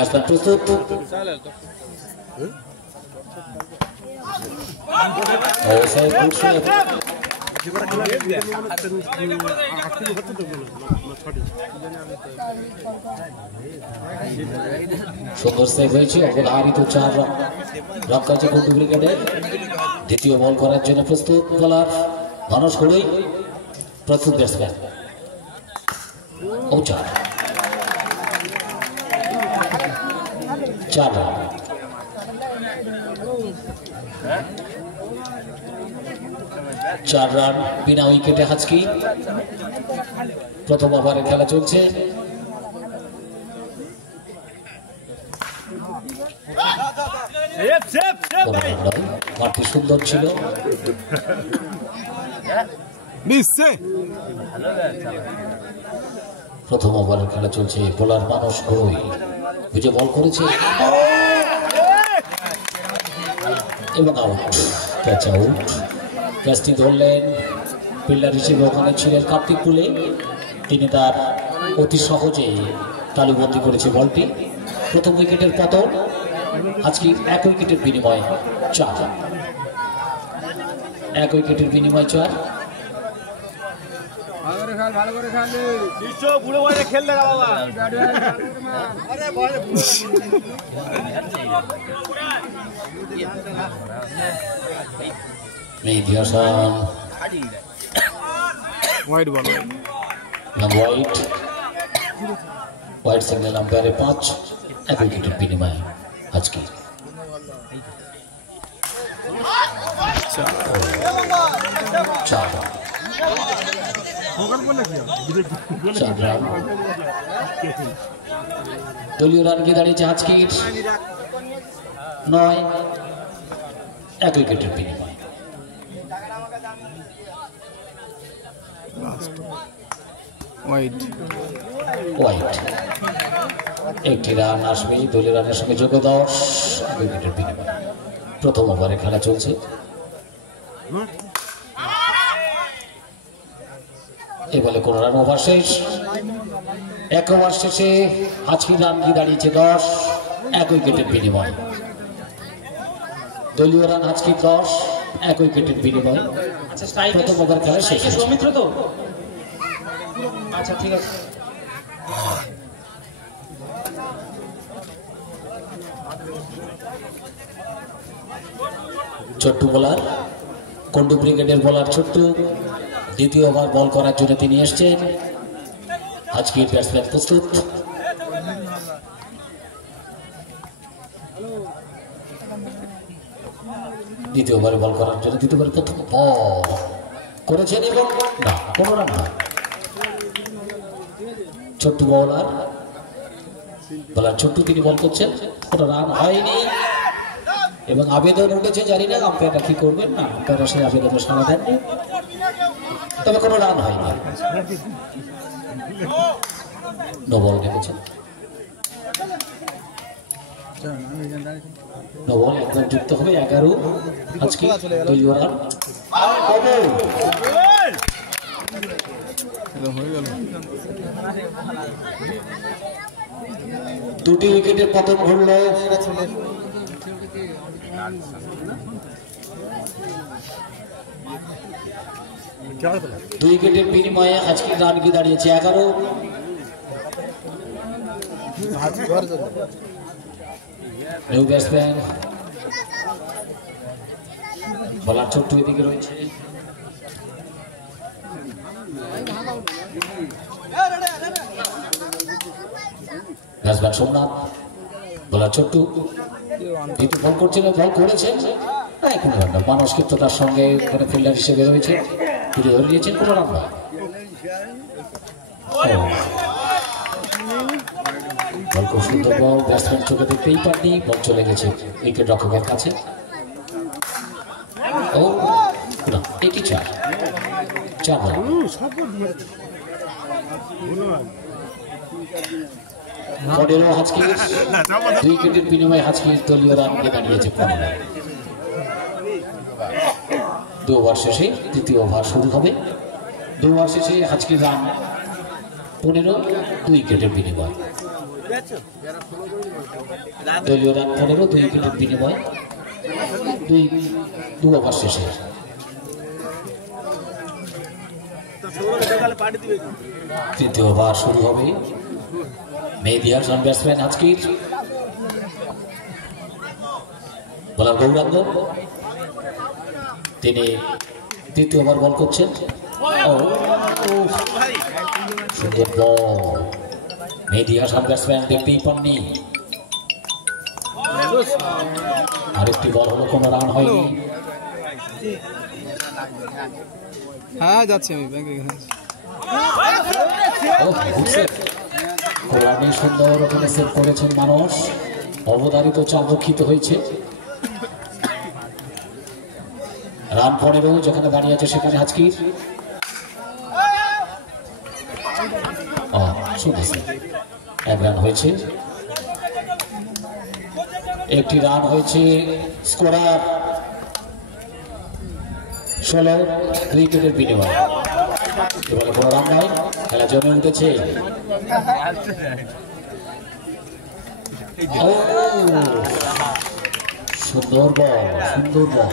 Batsman প্রস্তুত। সুন্দর save হয়েছে, অবধারিত 4 রান রক্ষাচ্ছে কুন্ডু ব্রিগেডের। দ্বিতীয় বল করার জন্য প্রস্তুত বোলার মানস ঘড়ুই, প্রস্তুত ব্যাটসম্যান। ও 4 রান। 4 রান বিনা উইকেটে হাজকি। প্রথম ওভারে খেলা চলছে। মাঠটি সুন্দর ছিল। প্রথম ওভারে খেলা চলছে। বোলার মানস ঘড়ুই বুঝে বল করেছে এবং আউট। Catch out. ক্যাচটি ধরলেন ফিল্ডার হিসেবে ওখানে ছিলেন কার্তিক পুলে। তিনি তার অতি সহজে তালুবন্দি করেছে বলটি। প্রথম উইকেটের পতন। আজকে 1 উইকেটের বিনিময়ে 4। 1 উইকেটের বিনিময়ে 4। মেহেদী হাসান হোয়াইট সিগন্যাল আম্পায়ারে 5। 1 উইকেটের বিনিময়ে আজকে 4 রান। দলীয় রান গিয়ে দাঁড়িয়েছে আজকের 9। 1 উইকেটের বিনিময়ে হোয়াইট। 1টি রান আসবে দলীয় রানের সঙ্গে যোগ 10। 1 উইকেটের বিনিময়ে। প্রথম ওভারে খেলা চলছে। এই বলে কোন রান। ওভার শেষ। 1 ওভার শেষে আজকের রান গিয়ে দাঁড়িয়েছে 10। 1 উইকেটের বিনিময়ে। দলীয় রান আজকে 10। 1 উইকেটের বিনিময়ে প্রথম ওভার খেলা শেষ। সৌমিত্র তো আচ্ছা ঠিক আছে। ছোট্টু বোলার কুন্ডু ব্রিগেডের বোলার ছোট্টু। দ্বিতীয় ওভার বল করার জন্য তিনি এসছেন। আজকের ব্যাটসম্যান প্রস্তুত। দ্বিতীয় ওভারে বল করার জন্য দ্বিতীয়বার প্রথম বল করেছেন এবং না, কোনো রান নয়। ছোট্টু বোলার ছোট্টু তিনি বল করছেন, কোনো রান হয়নি এবং আবেদন উঠেছে। জানি না আম্পায়াররা কি করবেন। না, আম্পায়াররা সেই আবেদনে সাড়া দেননি, তবে কোনো রান হয়নি। নো বল দেখেছেন। নো বল একদম যুক্ত হবে 11। আজকে দলীয় রান। 2টি উইকেটের পতন ঘটল। 2 উইকেটের বিনিময়ে আজকে রান গিয়ে দাঁড়িয়েছে 11। নিউ ব্যাটসম্যান বলার ছোট্ট এদিকে রয়েছে। ব্যাটসম্যান সোমনাথ বলার ছোট্টু বল করছিল, বল করেছেন। কোনো রান না। মানস কিন্তু তার সঙ্গে ফিল্ডার হিসেবে রয়েছে, তিনি ধরে নিয়েছেন। কোনো রান না। বল খুব সুন্দর বল। ব্যাটসম্যান চোখে দেখতেই পারেনি, বল চলে গেছে উইকেট রক্ষকের কাছে। ও না, এটি 4 রান। 15 আজকে 2 উইকেটের বিনিময়ে আজকে দলীয় রান গিয়ে দাঁড়িয়েছে 15। 2 ওভার শেষে দ্বিতীয় ওভার শুরু হবে। 2 ওভার শেষে আজকে রান 15। 2 উইকেটের বিনিময় দলীয় রান 15, 2 উইকেটের বিনিময় 2 ওভার শেষে। তৃতীয় ওভার শুরু হবে। মেহেদী হাসান ব্যাটসম্যান আজকের, বোলার গৌরাঙ্গ, তিনি তৃতীয় ওভার বল করছেন। সুন্দর বল, মেহেদী হাসান ব্যাটসম্যান দেখতেই পাননি। আরেকটি বল হলো, কোনো রান হয়নি। হ্যাঁ যাচ্ছে আমি ব্যাংকে সুন্দর ওখানে সেভ করেছেন মানুষ, অবধারিত চাল রক্ষিত হয়েছে। রান 15 যেখানে দাঁড়িয়ে আছে সেখানে আজকের এক রান হয়েছে, একটি রান হয়েছে। স্কোরার 16, 2 উইকেটের বিনিময়। এবারে কোনো রান নাই, খেলা জমে উঠেছে। সুন্দর বল, সুন্দর বল।